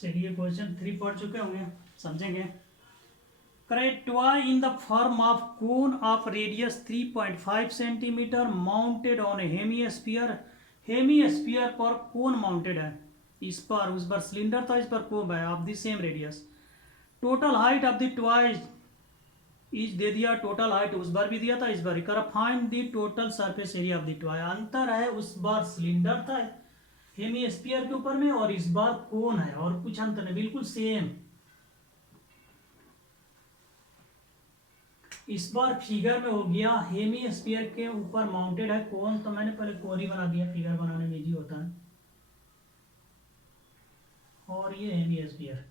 चलिए क्वेश्चन 3 पढ़ चुके होंगे, समझेंगे। Correct, toy in the form of cone of radius 3.5 centimetre mounted on A hemisphere. Hemisphere पर कोन माउंटेड है, इस पर उस पर सिलेंडर था, इस पर कोन है of the same radius. Total height of the toy is they दिया, टोटल हाइट उस बार भी दिया था, इस बार कर find the total surface area of the toy. अंतर है, उस बार सिलेंडर था हेमीस्फीयर के ऊपर में और इस बार कोन है, और कुछ अंतर नहीं, बिल्कुल सेम। इस बार फिगर में हो गया हेमीस्फीयर के ऊपर माउंटेड है कोन, तो मैंने पहले कोन ही बना दिया, फिगर बनाने में इजी होता है। और ये हेमीस्फीयर,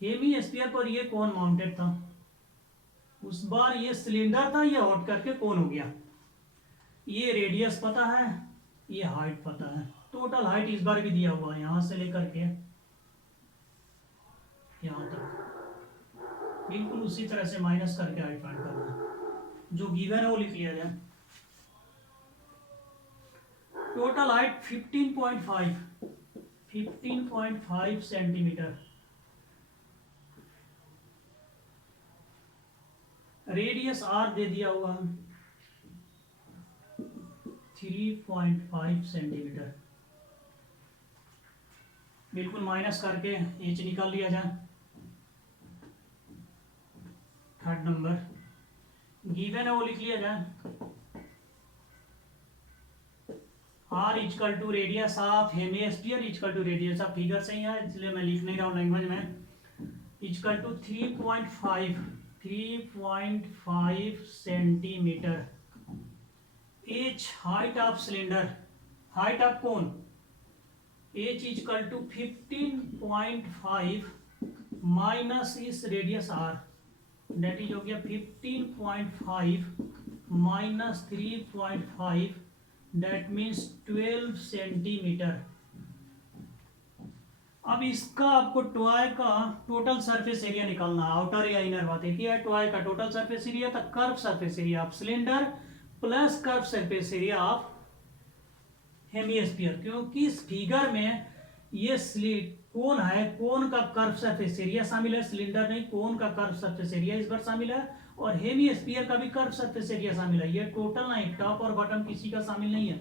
हेमीस्फीयर पर ये कोन माउंटेड था, उस बार ये सिलेंडर था, ये हट करके कोन हो गया। ये रेडियस पता है, ये हाइट पता है। टोटल हाइट इस बार भी दिया हुआ है, यहां से लेकर के यहां तक, बिल्कुल उसी तरह से माइनस करके हाइट फाइंड करना है, जो गिवन है वो लिख लिया जाए। Total height 15.5 centimetre. Radius r दे दिया हुआ 3.5 सेंटीमीटर, बिल्कुल माइनस करके एच निकाल लिया जाए। थर्ड नंबर गिवन है वो लिख लिया जाए। R equal to radius of hemisphere equal to radius of, figure से ही है इसलिए मैं लिख नहीं रहा हूँ लैंग्वेज में। Equal to 3.5 centimetre. H height of cylinder, height of cone, h equal to 15.5 minus इस रेडियस आर, डेट इज हो गया 15.5 माइनस 3.5, डेट मीन्स 12 सेंटीमीटर। अब इसका आपको टॉय का टोटल सरफेस एरिया निकालना है, आउटर या इनर बात एक ही है। टॉय का टोटल सरफेस एरिया था curve surface area of cylinder plus curve surface area of hemisphere, क्योंकि इस फिगर में ये कोन है, कोन का कर्व सरफेस एरिया शामिल है, सिलेंडर नहीं, कोन का कर्व सरफेस एरिया इस बार शामिल है, और हेमिस्फीयर का भी कर्व सरफेस एरिया शामिल है। ये टोटल नहीं, टॉप और बॉटम किसी का शामिल नहीं है।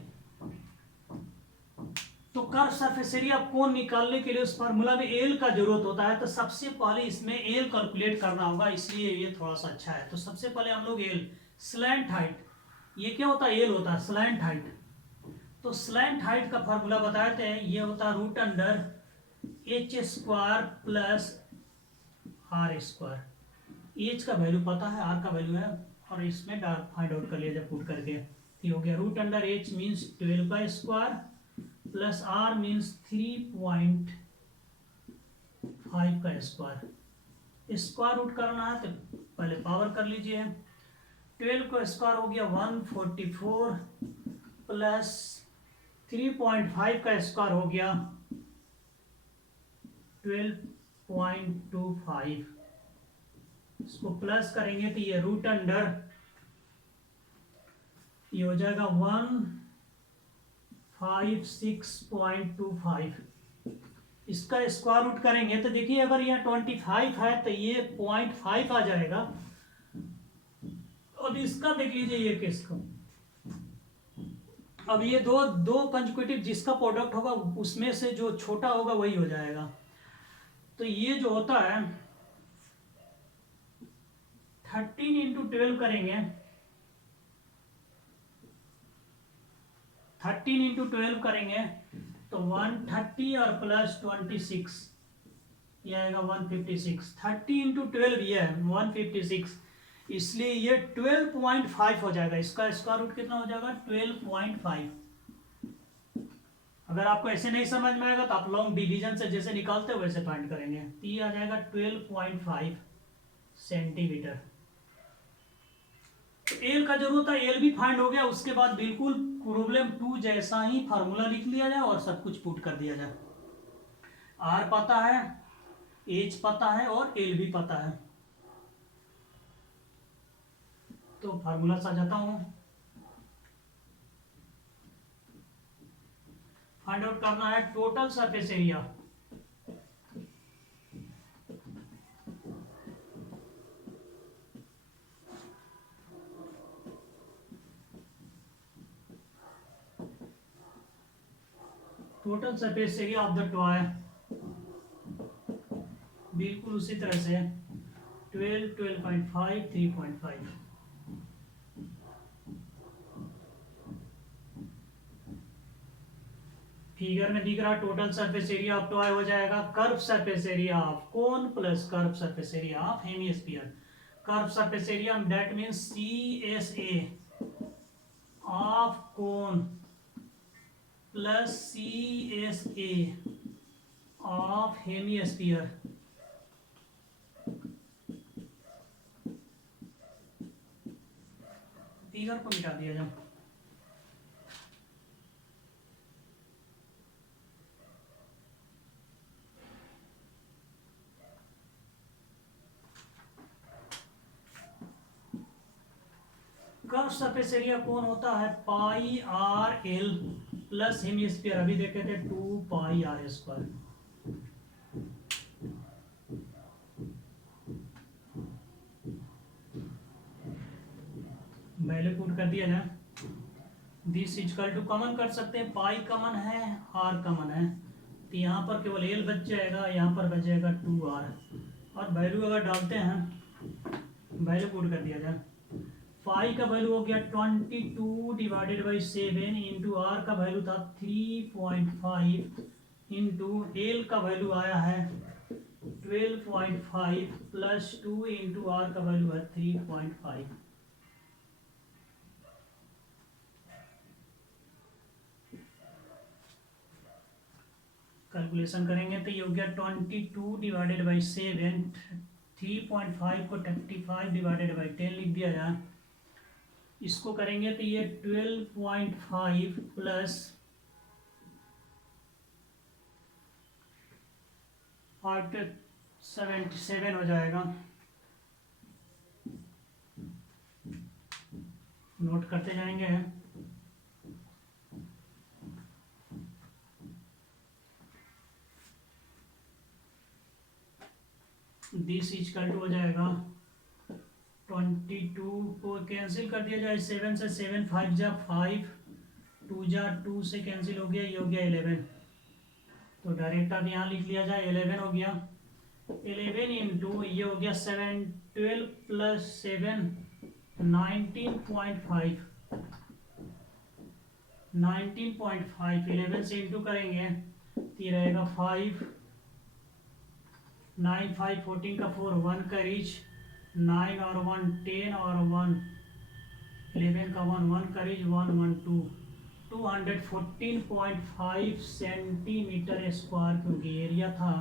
तो कर्व सरफेस एरिया कोन निकालने के लिए उस फार्मूला में एल का जरूरत होता है, तो सबसे पहले इसमें एल कैलकुलेट करना होगा, इसलिए ये थोड़ा सा अच्छा है। तो सबसे पहले हम लोग एल, स्लैंट हाइट, ये क्या होता है, एल होता है स्लैंट हाइट। तो स्लैंट हाइट का फार्मूला बताए थे, ये होता है root under h square plus r square. H का वैल्यू पता है, आर का वैल्यू है, और इसमें फाइंड आउट कर लिया जब पुट करके, ये हो गया रूट अंडर एच मीन्स 12 का स्क्वायर प्लस आर मीन्स 3.5 का स्क्वायर। स्क्वायर रूट करना है तो पहले पावर कर लीजिए, 12 का स्क्वायर हो गया 144 प्लस 3.5 का स्क्वायर हो गया 12.25। इसको प्लस करेंगे तो ये रूट अंडर, ये हो जाएगा 156.25। इसका स्क्वायर रूट करेंगे तो देखिए अगर यहाँ 25 है तो ये 0.5 आ जाएगा। अब इसका देख लीजिए ये किसको, अब ये दो दो कंजुगेटिव जिसका प्रोडक्ट होगा उसमें से जो छोटा होगा वही हो जाएगा। तो ये जो होता है 13 इंटू 12 करेंगे, 13 इंटू 12 करेंगे तो 130 और प्लस 26 ये आएगा 156। 30 इंटू 12 ये है 156, इसलिए ये 12.5 हो जाएगा। इसका स्क्वायर रूट कितना हो जाएगा 12.5। अगर आपको ऐसे नहीं समझ में आएगा तो आप लॉन्ग डिवीजन से जैसे निकालते हो वैसे फाइंड करेंगे, तो ये आ जाएगा 12.5 सेंटीमीटर। एल का जरूरत है, एल भी फाइंड हो गया। उसके बाद बिल्कुल प्रॉब्लम 2 जैसा ही फार्मूला लिख लिया जाए और सब कुछ पुट कर दिया जाए। आर पता है, एच पता है और एल भी पता है। तो फार्मूला समझाता हूं, फाइंड आउट करना है total surface area total surface area of the toy बिल्कुल उसी तरह से 12, 12.5, 3.5। फिगर में दिख रहा total surface area of toy हो जाएगा curve surface area of cone plus curve surface area of hemisphere. Curve surface area that means CSA of cone plus CSA of hemisphere. Figure को मिटा दिया जाए। कर्व सरफेस एरिया कौन होता है πr_l plus hemisphere अभी देखे थे 2πr²। वैल्यू पुट कर दिया जाए। दिस इजकल टू कॉमन कर सकते हैं, पाई कॉमन है r कॉमन है तो यहाँ पर केवल l बच जाएगा, यहाँ पर बच जाएगा 2r और वैल्यू अगर डालते हैं वैल्यू पुट कर दिया जाए। पाई का वैल्यू हो गया 22 डिवाइडेड बाई 7 इंटू आर का वैल्यू था 3.5 इंटू एल का वैल्यू आया है 12.5 प्लस 2 इंटू आर का वैल्यू है 3.5। कैलकुलेशन करेंगे तो ये हो गया 22 डिवाइडेड बाई 7, 3.5 को 35 डिवाइडेड बाई 10 लिख दिया जाए। इसको करेंगे तो ये 12.5 प्लस 77 हो जाएगा। नोट करते जाएंगे। दिस इजकल टू हो जाएगा 22 को कैंसिल कर दिया जाए 7 से, 7 5 जा 5, 2 जा 2 से कैंसिल हो गया, ये हो गया 11। तो डायरेक्ट अब यहाँ लिख लिया जाए 11 हो गया। 11 इंटू ये हो गया 7, 12 प्लस 7 19.5, 19.5 11 से इंटू करेंगे तो ये रहेगा 5, 9 5 14 का 4 1 का रीच 9 और 1 10 और 1 11 का 1 1 का रीच 1 1 2 214.5 सेंटीमीटर स्क्वायर क्योंकि एरिया था